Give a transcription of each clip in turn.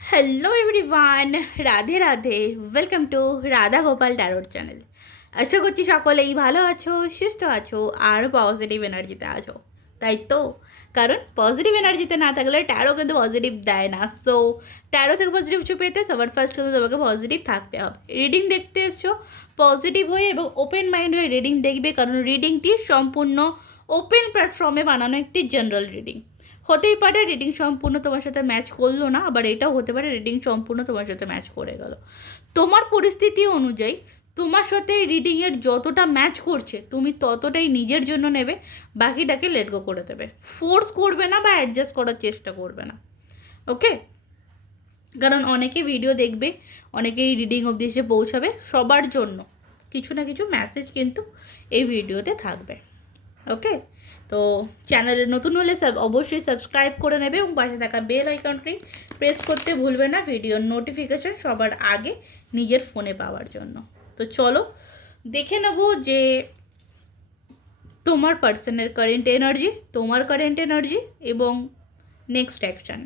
Hello everyone, Radhe Radhe. Welcome to Radha Gopal tarot channel. আশা করছি সকলেই ভালো আছো, সুস্থ আছো আর পজিটিভ এনার্জিতে আছো, তাই তো? কারণ পজিটিভ এনার্জিতে না থাকলে ট্যারো কিন্তু পজিটিভ দেয় না। সো ট্যারো থেকে পজিটিভ কিছু পেতে সবার ফার্স্ট কিন্তু তোমাকে পজিটিভ থাকতে হবে। রিডিং দেখতে এসছো, পজিটিভ হয়ে এবং ওপেন মাইন্ড হয়ে রিডিং দেখবে, কারণ রিডিংটি সম্পূর্ণ ওপেন প্ল্যাটফর্মে বানানো একটি জেনারেল রিডিং। হতেই পারে রিডিং সম্পূর্ণ তোমার সাথে ম্যাচ করলো না, আবার এটাও হতে পারে রিডিং সম্পূর্ণ তোমার সাথে ম্যাচ করে গেল। তোমার পরিস্থিতি অনুযায়ী তোমার সাথে রিডিংয়ের যতটা ম্যাচ করছে তুমি ততটাই নিজের জন্য নেবে, বাকিটাকে লেট গো করে দেবে। ফোর্স করবে না বা অ্যাডজাস্ট করার চেষ্টা করবে না, ওকে? কারণ অনেকে ভিডিও দেখবে, অনেকেই রিডিং অবধি এসে পৌঁছাবে, সবার জন্য কিছু না কিছু মেসেজ কিন্তু এই ভিডিওতে থাকবে, ওকে? তো চ্যানেলে নতুন হলে অবশ্যই সাবস্ক্রাইব করে নেবে এবং পাশে থাকা বেল আইকনটি প্রেস করতে ভুলবে না ভিডিওর নোটিফিকেশান সবার আগে নিজের ফোনে পাওয়ার জন্য। তো চলো দেখে নেব যে তোমার পার্সনের কারেন্ট এনার্জি, তোমার কারেন্ট এনার্জি এবং নেক্সট অ্যাকশান,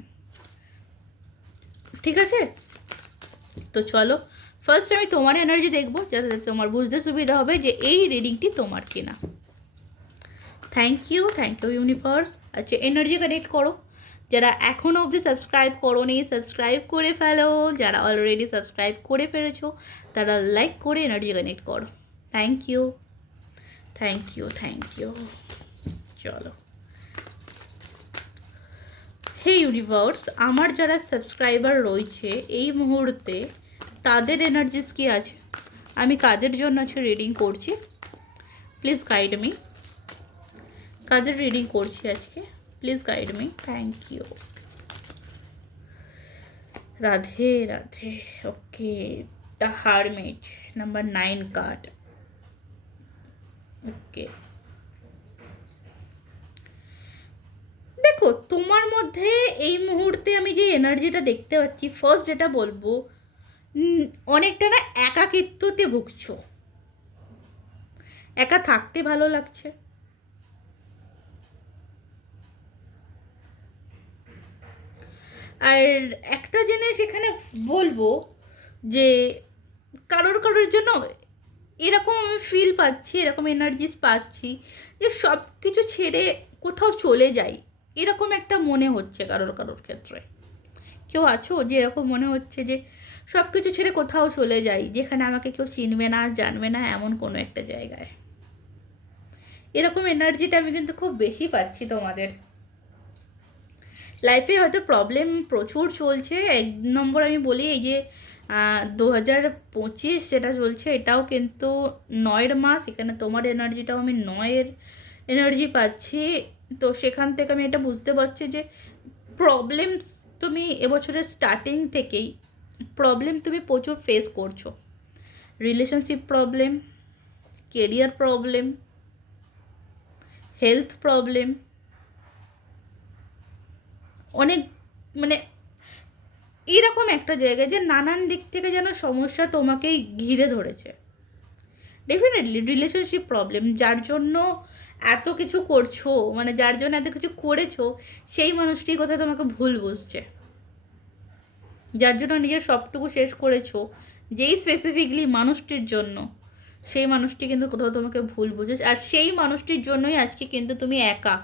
ঠিক আছে? তো চলো ফার্স্ট আমি তোমার এনার্জি দেখবো, যাতে তোমার বুঝতে সুবিধা হবে যে এই রিডিংটি তোমার কিনা। Thank you universe. আচ্ছা, এনার্জি কানেক্ট করো। যারা এখনও অবধি সাবস্ক্রাইব করোনি সাবস্ক্রাইব করে ফেলো, যারা অলরেডি সাবস্ক্রাইব করে ফেলেছো তারা লাইক করে এনার্জি কানেক্ট করো। Thank you. চলো, হে ইউনিভার্স, আমার যারা সাবস্ক্রাইবার রয়েছে এই মুহূর্তে তাদের এনার্জিস কি আছে, আমি কাদের জন্য আজকে রিডিং করছি, প্লিজ গাইড মি। কাদের রিডিং করছি আজকে, please guide me. Thank you. Radhe Radhe. Okay, the hermit, number 9 card. Okay, দেখো তোমার মধ্যে এই মুহূর্তে আমি যে এনার্জিটা দেখতে পাচ্ছি, ফার্স্ট যেটা বলবো, অনেকটা না একাকিত্বতে ভুগছো, একা থাকতে ভালো লাগছে। আর একটা জিনিস এখানে বলবো যে কারোর জন্য এরকম আমি ফিল পাচ্ছি, এরকম এনার্জিস পাচ্ছি যে সব কিছু ছেড়ে কোথাও চলে যাই, এরকম একটা মনে হচ্ছে কারোর ক্ষেত্রে। কেউ আছো যে এরকম মনে হচ্ছে যে সব কিছু ছেড়ে কোথাও চলে যাই, যেখানে আমাকে কেউ চিনবে না জানবে না, এমন কোনো একটা জায়গায়। এরকম এনার্জিটা আমি কিন্তু খুব বেশি পাচ্ছি তোমাদের লাইফে। হয়তো প্রবলেম প্রচুর চলছে। এক নম্বর আমি বলি, এই যে 2025 যেটা চলছে এটাও কিন্তু 9-এর মাস, এখানে তোমার এনার্জিটাও আমি 9-এর এনার্জি পাচ্ছি। তো সেখান থেকে আমি এটা বুঝতে পারছি যে প্রবলেমস তুমি এবছরের স্টার্টিং থেকেই প্রবলেম তুমি প্রচুর ফেস করছো। Relationship problem, career problem, health problem, অনেক মানে এরকম একটা জায়গায় যে নানান দিক থেকে যেন সমস্যা তোমাকেই ঘিরে ধরেছে। ডেফিনেটলি রিলেশনশিপ প্রবলেম, যার জন্য এত কিছু করছো, মানে যার জন্য এত কিছু করেছো, সেই মানুষটি কোথায় তোমাকে ভুল বুঝছে, যার জন্য নিজের সবটুকু শেষ করেছো যেই স্পেসিফিকলি মানুষটির জন্য, সেই মানুষটি কিন্তু কোথাও তোমাকে ভুল বুঝেছে। আর সেই মানুষটির জন্যই আজকে কিন্তু তুমি একা,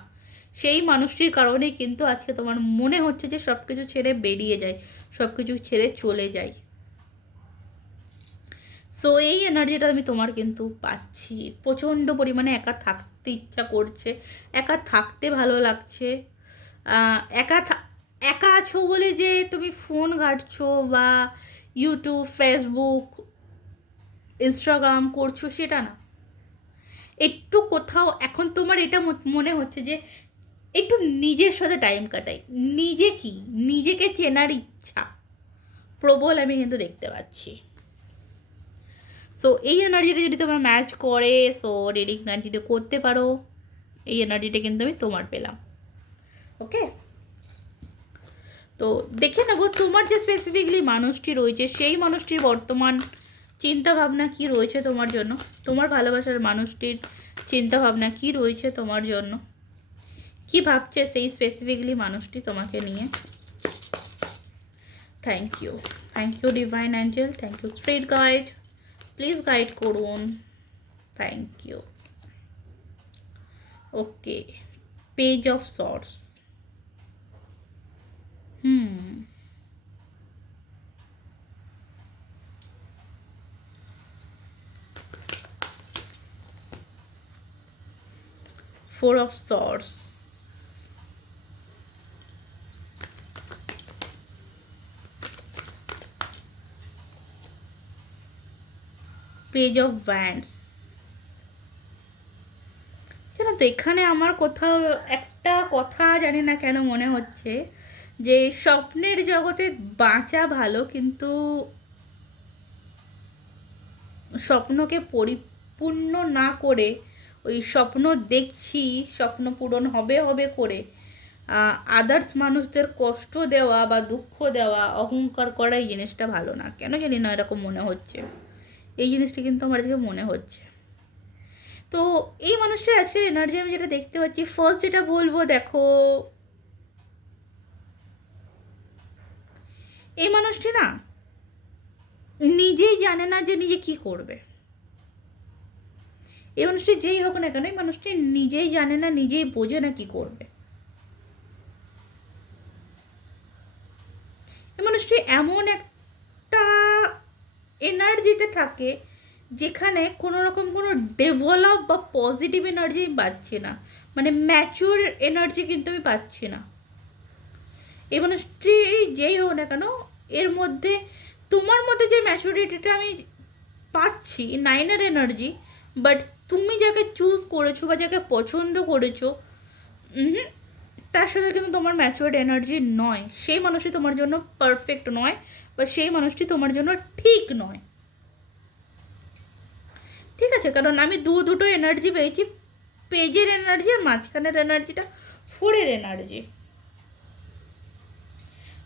সেই মানুষটির কারণেই কিন্তু আজকে তোমার মনে হচ্ছে যে সব কিছু ছেড়ে বেরিয়ে যায়, সব কিছু ছেড়ে চলে যায়। সো এই এনার্জিটা আমি তোমার কিন্তু পাচ্ছি, প্রচণ্ড পরিমাণে একা থাকতে ইচ্ছা করছে, একা থাকতে ভালো লাগছে। একা একা আছো বলে যে তুমি ফোন ঘাঁটছো বা ইউটিউব ফেসবুক ইনস্টাগ্রাম করছো সেটা না, একটু কোথাও এখন তোমার এটা মনে হচ্ছে যে একটু নিজের সাথে টাইম কাটাই, নিজেকে চেনার ইচ্ছা প্রবল আমি কিন্তু দেখতে পাচ্ছি। সো এই এনার্জিটা যদি তোমার ম্যাচ করে, সো রিডিং কন্টিনিউ করতে পারো। এই এনার্জিটা কিন্তু আমি তোমার পেলাম, ওকে? তো দেখে নেবো তোমার যে স্পেসিফিকলি মানুষটি রয়েছে, সেই মানুষটির বর্তমান চিন্তাভাবনা কী রয়েছে তোমার জন্য, তোমার ভালোবাসার মানুষটির চিন্তাভাবনা কী রয়েছে তোমার জন্য, কী ভাবছে সেই স্পেসিফিকলি মানুষটি তোমাকে নিয়ে। Thank you divine angel, thank you straight guide, please guide করুন, thank you. Okay, page of swords. Four of Swords. Page of Wands. জানো তো এখানে আমার কোথাও একটা কথা জানি না কেন মনে হচ্ছে যে স্বপ্নের জগতে বাঁচা ভালো, কিন্তু স্বপ্নকে পরিপূর্ণ না করে ওই স্বপ্ন দেখছি, স্বপ্ন পূরণ হবে হবে করে আদার্স মানুষদের কষ্ট দেওয়া বা দুঃখ দেওয়া, অহংকার করা, এই জিনিসটা ভালো না। কেন জানি না এরকম মনে হচ্ছে, এই জিনিসটা কিন্তু আমার আজকে মনে হচ্ছে। তো এই মানুষটার আজকের এনার্জি আমি যেটা দেখতে পাচ্ছি, ফার্স্ট যেটা বলবো, দেখো এই মানুষটি না নিজেই জানে না যে নিজে কি করবে। এই মানুষটি যেই হোক না কেন, এই মানুষটি নিজেই জানে না, নিজেই বোঝে না কি করবে। এই মানুষটি এমন একটা এনার্জিতে থাকে যেখানে কোনো রকম কোনো ডেভেলপ বা পজিটিভ এনার্জি আমি পাচ্ছি না, মানে ম্যাচিওর এনার্জি কিন্তু আমি পাচ্ছি না। এই মানুষটি যেই হোক না কেন, এর মধ্যে তোমার মধ্যে যে ম্যাচুরিটিটা আমি পাচ্ছি, 9-এর এনার্জি, বাট তুমি যাকে চুজ করেছো বা যাকে পছন্দ করেছো, তার সাথে কিন্তু তোমার ম্যাচুয়ার্ড এনার্জি নয়। সেই মানুষটি তোমার জন্য পারফেক্ট নয়, বা সেই মানুষটি তোমার জন্য ঠিক নয়। ঠিক আছে, কারণ আমি দুটো এনার্জি পেয়েছি, পেজের এনার্জি আর মাঝখানের এনার্জিটা 4-এর এনার্জি।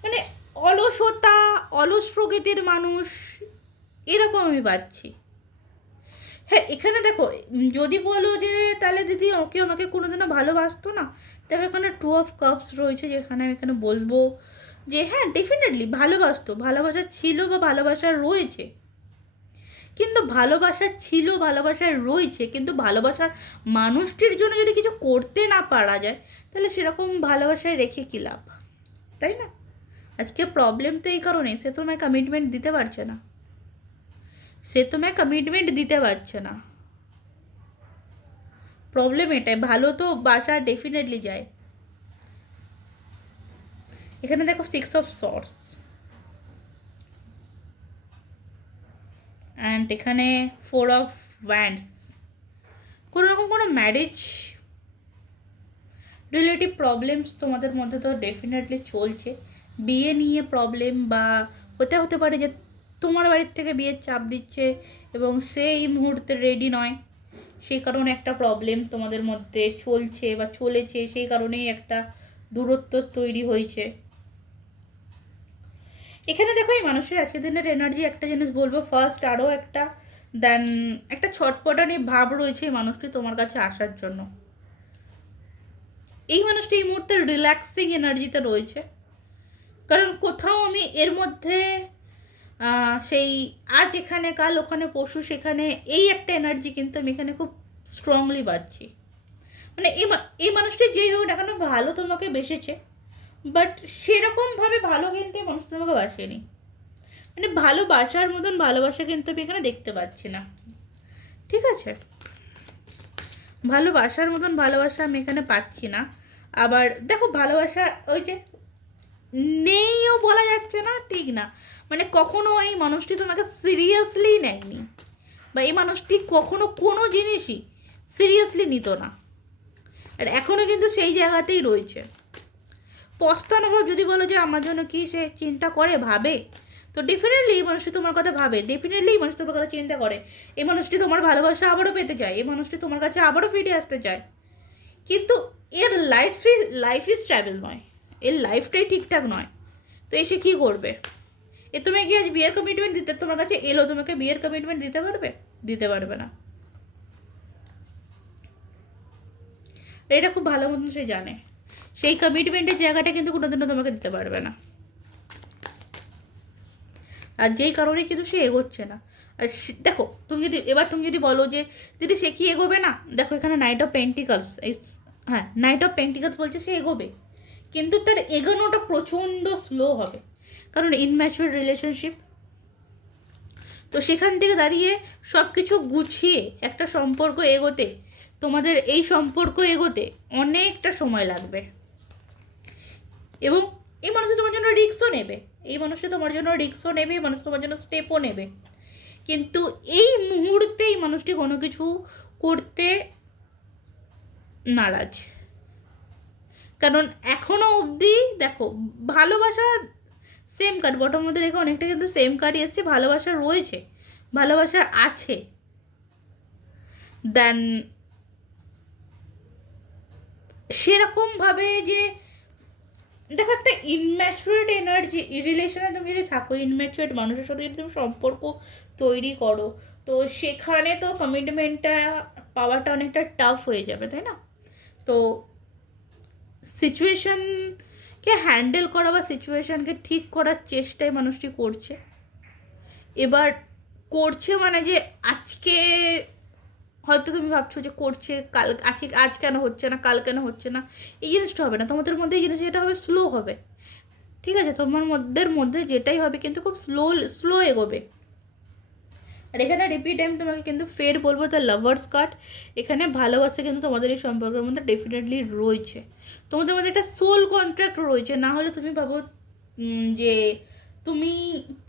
মানে অলসতা, অলস প্রকৃতির মানুষ, এরকম আমি পাচ্ছি। হ্যাঁ, এখানে দেখো, যদি বলো যে তাহলে দিদি ওকে আমাকে কোনোদিনও ভালোবাসতো না, দেখো এখানে 2 অফ কাপস রয়েছে, যেখানে আমি এখানে বলবো যে হ্যাঁ ডেফিনেটলি ভালোবাসতো, ভালোবাসা ছিল বা ভালোবাসা রয়েছে, কিন্তু ভালোবাসা ছিল, ভালোবাসা রয়েছে, কিন্তু ভালোবাসার মানুষটির জন্য যদি কিছু করতে না পারা যায়, তাহলে সেরকম ভালোবাসায় রেখে কী লাভ, তাই না? আজকে প্রবলেম তো এই কারণেই, সে তোমায় কমিটমেন্ট দিতে পারছে না, সে তোমায় কমিটমেন্ট দিতে পারছে না। প্রবলেম এটাই। ভালো তো বাসা ডেফিনেটলি যায়। এখানে দেখো 6 অফ সর্টস, অ্যান্ড এখানে 4 অফ ওয়ান্ডস। কোনো রকম কোনো ম্যারেজ রিলেটিভ প্রবলেমস তোমাদের মধ্যে তো ডেফিনেটলি চলছে। বিয়ে নিয়ে প্রবলেম, বা হতে পারে যে তোমার বাড়ির থেকে বিয়ের চাপ দিচ্ছে এবং সে এই মুহূর্তে রেডি নয়, সেই কারণে একটা প্রবলেম তোমাদের মধ্যে চলছে বা চলেছে, সেই কারণেই একটা দূরত্ব তৈরি হয়েছে। এখানে দেখো এই মানুষের আজকের দিনের এনার্জি, একটা জিনিস বলবো, ফার্স্ট আরও একটা ছটপটানি ভাব রয়েছে এই মানুষটি তোমার কাছে আসার জন্য। এই মানুষটি এই মুহূর্তে রিল্যাক্সিং এনার্জিতে রয়েছে, কারণ কোথাও আমি এর মধ্যে সেই আজ এখানে কাল ওখানে পরশু সেখানে, এই একটা এনার্জি কিন্তু আমি এখানে খুব স্ট্রংলি পাচ্ছি। মানে এই মানুষটি যেই হোক না কেন ভালো তোমাকে বেসেছে, বাট সেরকমভাবে ভালো কিন্তু এই মানুষ তোমাকে বাসেনি। মানে ভালোবাসার মতন ভালোবাসা কিন্তু আমি এখানে দেখতে পাচ্ছি না। ঠিক আছে, ভালোবাসার মতন ভালোবাসা আমি এখানে পাচ্ছি না। আবার দেখো ভালোবাসা ওই যে নেইও বলা যাচ্ছে না, ঠিক না, মানে কখনো এই মানুষটি তোমাকে সিরিয়াসলি নেয়নি, বা এই মানুষটি কখনো কোনো জিনিসই সিরিয়াসলি নিত না, আর এখনও কিন্তু সেই জায়গাতেই রয়েছে। পস্তানুভব যদি বলো যে আমার জন্য কি সে চিন্তা করে, ভাবে, তো ডেফিনেটলি এই মানুষটি তোমার কথা ভাবে, ডেফিনেটলি এই মানুষটি তোমার কথা চিন্তা করে, এই মানুষটি তোমার ভালোবাসা আবারও পেতে চায়, এই মানুষটি তোমার কাছে আবারও ফিরে আসতে চায়, কিন্তু এর লাইফ ইজ ট্রাভেল নয়, এর লাইফটাই ঠিকঠাক নয়। তো এসে কী করবে? এ তোমায় কি আজ বিয়ের কমিটমেন্ট দিতে তোমার কাছে এলো, তোমাকে বিয়ের কমিটমেন্ট দিতে পারবে? দিতে পারবে না। এটা খুব ভালো মতন সে জানে, সেই কমিটমেন্টের জায়গাটা কিন্তু কোনোদিনও তোমাকে দিতে পারবে না। আর যেই কারণে কিন্তু সে এগোচ্ছে না। আর দেখো তুমি যদি বলো যে দিদি সে কি এগোবে না, দেখো এখানে নাইট অফ পেন্টিকলস, হ্যাঁ নাইট অফ পেন্টিকলস বলছে সে এগোবে, কিন্তু তার এগোনোটা প্রচণ্ড স্লো হবে, কারণ ইনম্যাচুর রিলেশনশিপ। তো সেখান থেকে দাঁড়িয়ে সব কিছু গুছিয়ে একটা সম্পর্ক এগোতে, তোমাদের এই সম্পর্ক এগোতে অনেকটা সময় লাগবে, এবং এই মানুষটা তোমার জন্য রিস্কও নেবে, এই মানুষটা তোমার জন্য রিস্কও নেবে, এই মানুষ তোমার জন্য স্টেপও নেবে, কিন্তু এই মুহূর্তে এই মানুষটি কোনো কিছু করতে নারাজ। কারণ এখনও অবধি দেখো ভালোবাসা সেম কার্ড, বটম মধ্যে দেখো অনেকটা কিন্তু সেম কার্ডই এসছে, ভালোবাসা রয়েছে, ভালোবাসা আছে, দেন সেরকমভাবে যে দেখো একটা ইনম্যাচুরেট এনার্জি রিলেশনে তুমি যদি থাকো, ইনম্যাচুরেট মানুষের সাথে যদি তুমি সম্পর্ক তৈরি করো, তো সেখানে তো কমিটমেন্টটা পাওয়াটা অনেকটা টাফ হয়ে যাবে, তাই না? তো সিচুয়েশনকে হ্যান্ডেল করা বা সিচুয়েশনকে ঠিক করার চেষ্টাই মানুষটি করছে। এবার করছে মানে যে আজকে হয়তো তুমি ভাবছো যে করছে, কাল আজ কেন হচ্ছে না, কাল কেন হচ্ছে না, এই জিনিসটা হবে না তোমাদের মধ্যে, এই জিনিসটা যেটা হবে স্লো হবে, ঠিক আছে? তোমার মধ্যে যেটাই হবে কিন্তু খুব স্লো এগোবে। আর এখানে রিপিট টাইম তোমাকে কিন্তু ফের বলবো দ্য লাভার্স কার্ড, এখানে ভালোবাসা কিন্তু তোমাদের এই সম্পর্কের মধ্যে ডেফিনেটলি রয়েছে, তোমাদের মধ্যে একটা সোল কন্ট্রাক্ট রয়েছে, না হলে তুমি ভাবো যে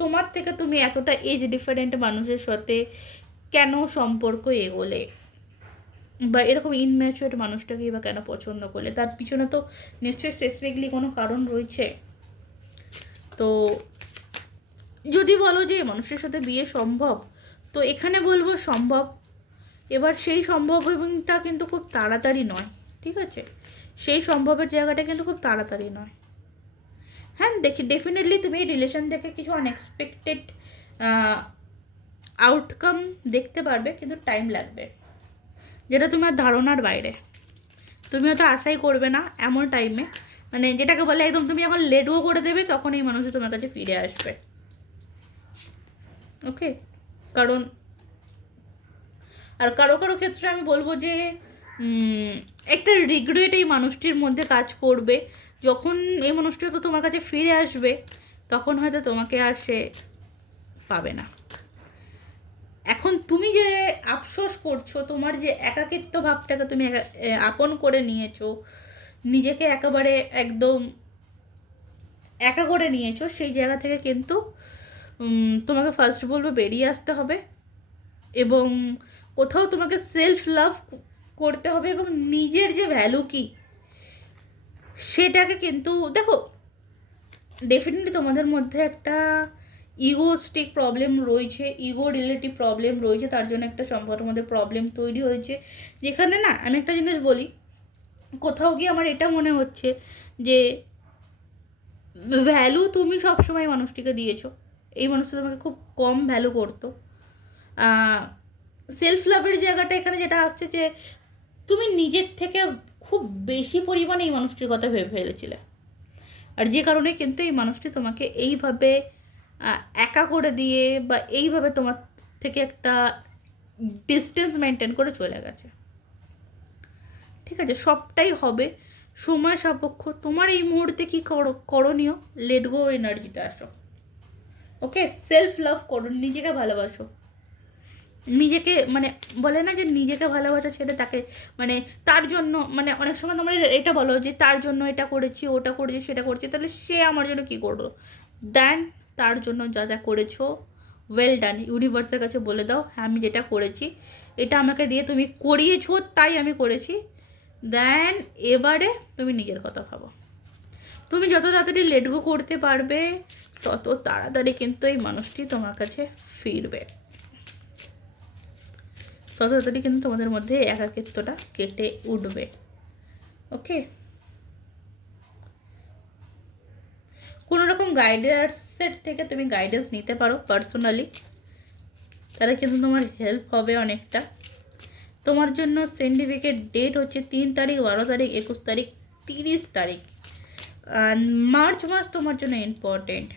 তোমার থেকে তুমি এতটা এজ ডিফারেন্ট মানুষের সাথে কেন সম্পর্ক এগোলে, বা এরকম ইনম্যাচুয়ার মানুষটাকেই বা কেন পছন্দ করলে, তার পিছনে তো নিশ্চয়ই স্পেসিফিকলি কোনো কারণ রয়েছে। তো যদি বলো যে মানুষের সাথে বিয়ে সম্ভব, তো এখানে বলবো সম্ভব। এবার সেই সম্ভব এবংটা কিন্তু খুব তাড়াতাড়ি নয়, ঠিক আছে? সেই সম্ভবের জায়গাটা কিন্তু খুব তাড়াতাড়ি নয়। হ্যাঁ ডেফিনেটলি তুমি এই রিলেশন থেকে কিছু আনএক্সপেক্টেড আউটকাম দেখতে পারবে, কিন্তু টাইম লাগবে, যেটা তোমার ধারণার বাইরে, তুমি হয়তো আশাই করবে না এমন টাইমে, মানে যেটাকে বলে একদম তুমি যখন লেট গো করে দেবে তখন এই মানুষ তোমার কাছে ফিরে আসবে। ওকে, কারণ আর কারো কারো ক্ষেত্রে আমি বলবো যে একটা রিগ্রেট এই মানুষটির মধ্যে কাজ করবে, যখন এই মানুষটি হয়তো তোমার কাছে ফিরে আসবে তখন হয়তো তোমাকে আর সে পাবে না। এখন তুমি যে আফসোস করছো, তোমার যে একাকিত্ব ভাবটাকে তুমি আপন করে নিয়েছো, নিজেকে একেবারে একদম একা করে নিয়েছো, সেই জায়গা থেকে কিন্তু তোমাকে ফার্স্ট বলবো বেরিয়ে আসতে হবে, এবং কোথাও তোমাকে সেলফ লাভ করতে হবে, এবং নিজের যে ভ্যালু কি সেটাকে কিন্তু দেখো, ডেফিনেটলি তোমাদের মধ্যে একটা ইগোস্টিক প্রবলেম রয়েছে, ইগো রিলেটিভ প্রবলেম রয়েছে, তার জন্য একটা সম্পর্কের মধ্যে প্রবলেম তৈরি হয়েছে, যেখানে না আমি একটা জিনিস বলি, কোথাও গিয়ে আমার এটা মনে হচ্ছে যে ভ্যালু তুমি সবসময় মানুষটিকে দিয়েছো, এই মানুষটা তোমাকে খুব কম ভ্যালু করতো। সেলফ লাভের জায়গাটা এখানে যেটা আসছে যে তুমি নিজের থেকে খুব বেশি পরিমাণে এই মানুষটির কথা ভেবে ফেলেছিলে, আর যে কারণে কিন্তু এই মানুষটি তোমাকে এইভাবে একা করে দিয়ে বা এইভাবে তোমার থেকে একটা ডিস্টেন্স মেনটেন করে চলে গেছে, ঠিক আছে? সবটাই হবে সময় সাপেক্ষ, তোমার এই মুহূর্তে কী করণীয়, লেট গো এনার্জিতে আসো, ওকে? সেলফ লাভ করো, নিজেকে ভালোবাসো, নিজেকে মানে বলে না যে নিজেকে ভালোবাসা ছেড়ে তাকে মানে তার জন্য, মানে অনেক সময় তোমরা এটা বলো যে তার জন্য এটা করেছি, ওটা করেছি, সেটা করেছি, তাহলে সে আমার জন্য কী করলো? দেন তার জন্য যা যা করেছো ওয়েল ডান, ইউনিভার্সের কাছে বলে দাও হ্যাঁ আমি যেটা করেছি এটা আমাকে দিয়ে তুমি করিয়েছো, তাই আমি করেছি। দেন এবারে তুমি নিজের কথা ভাবো, তুমি যত তাড়াতাড়ি লেট গো করতে পারবে তত তাড়াতাড়ি কিন্তু এই মানুষটি তোমার কাছে ফিরবে, তত তাড়াতাড়ি কিন্তু তোমাদের মধ্যে একাকিত্বটা কেটে উঠবে, ওকে? কোনো রকম গাইডেন্সের থেকে তুমি গাইডেন্স নিতে পারো পার্সোনালি, তাহলে কিন্তু তোমার হেল্প হবে অনেকটা। তোমার জন্য সার্টিফিকেট ডেট হচ্ছে 3 তারিখ, 12 তারিখ, 21 তারিখ, 30 তারিখ, আর মার্চ মাস তোমার জন্য ইম্পর্টেন্ট,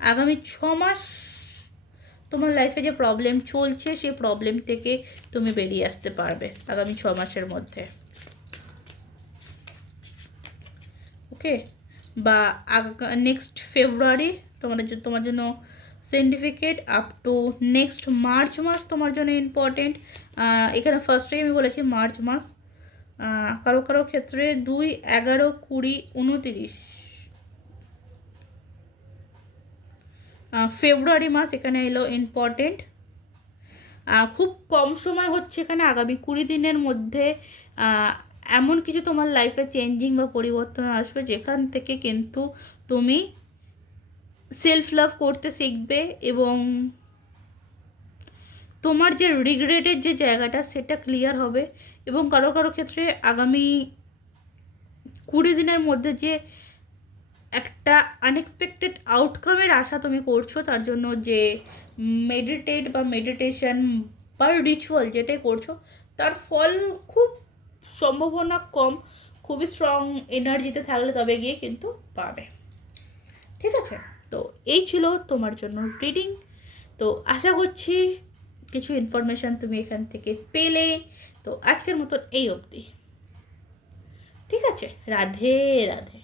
আগামী 6 মাস তোমার লাইফে যে প্রবলেম চলছে সেই প্রবলেম থেকে তুমি বেরিয়ে আসতে পারবে আগামী 6 মাসের মধ্যে। ওকে, বা নেক্সট ফেব্রুয়ারি তোমার জন্য সার্টিফিকেট, আপ টু নেক্সট মার্চ মাস তোমার জন্য ইম্পর্টেন্ট। এখানে ফার্স্টেই আমি বলেছি মার্চ মাস, কারো কারো ক্ষেত্রে 2, 11, 20, 29 ফেব্রুয়ারি মাস এখানে এলো ইম্পর্টেন্ট। খুব কম সময় হচ্ছে এখানে, আগামী 20 দিনের মধ্যে এমন কিছু তোমার লাইফে চেঞ্জিং বা পরিবর্তন আসবে যেখান থেকে কিন্তু তুমি সেলফ লাভ করতে শিখবে এবং তোমার যে রিগ্রেটের যে জায়গাটা সেটা ক্লিয়ার হবে। এবং কারো কারো ক্ষেত্রে আগামী 20 দিনের মধ্যে যে একটা আনএক্সপেক্টেড আউটকামের আশা তুমি করছো, তার জন্য যে মেডিটেশন বা রিচুয়াল যেটাই করছো তার ফল খুব সম্ভাবনা কম, খুবই স্ট্রং এনার্জিতে থাকলে তবে গিয়ে কিন্তু পাবে। ঠিক আছে, তো এই ছিল তোমার জন্য রিডিং। তো আশা করছি কিছু ইনফরমেশান তুমি এখান থেকে পেলে। তো আজকের মতন এই অবধি। ঠিক আছে, রাধে রাধে।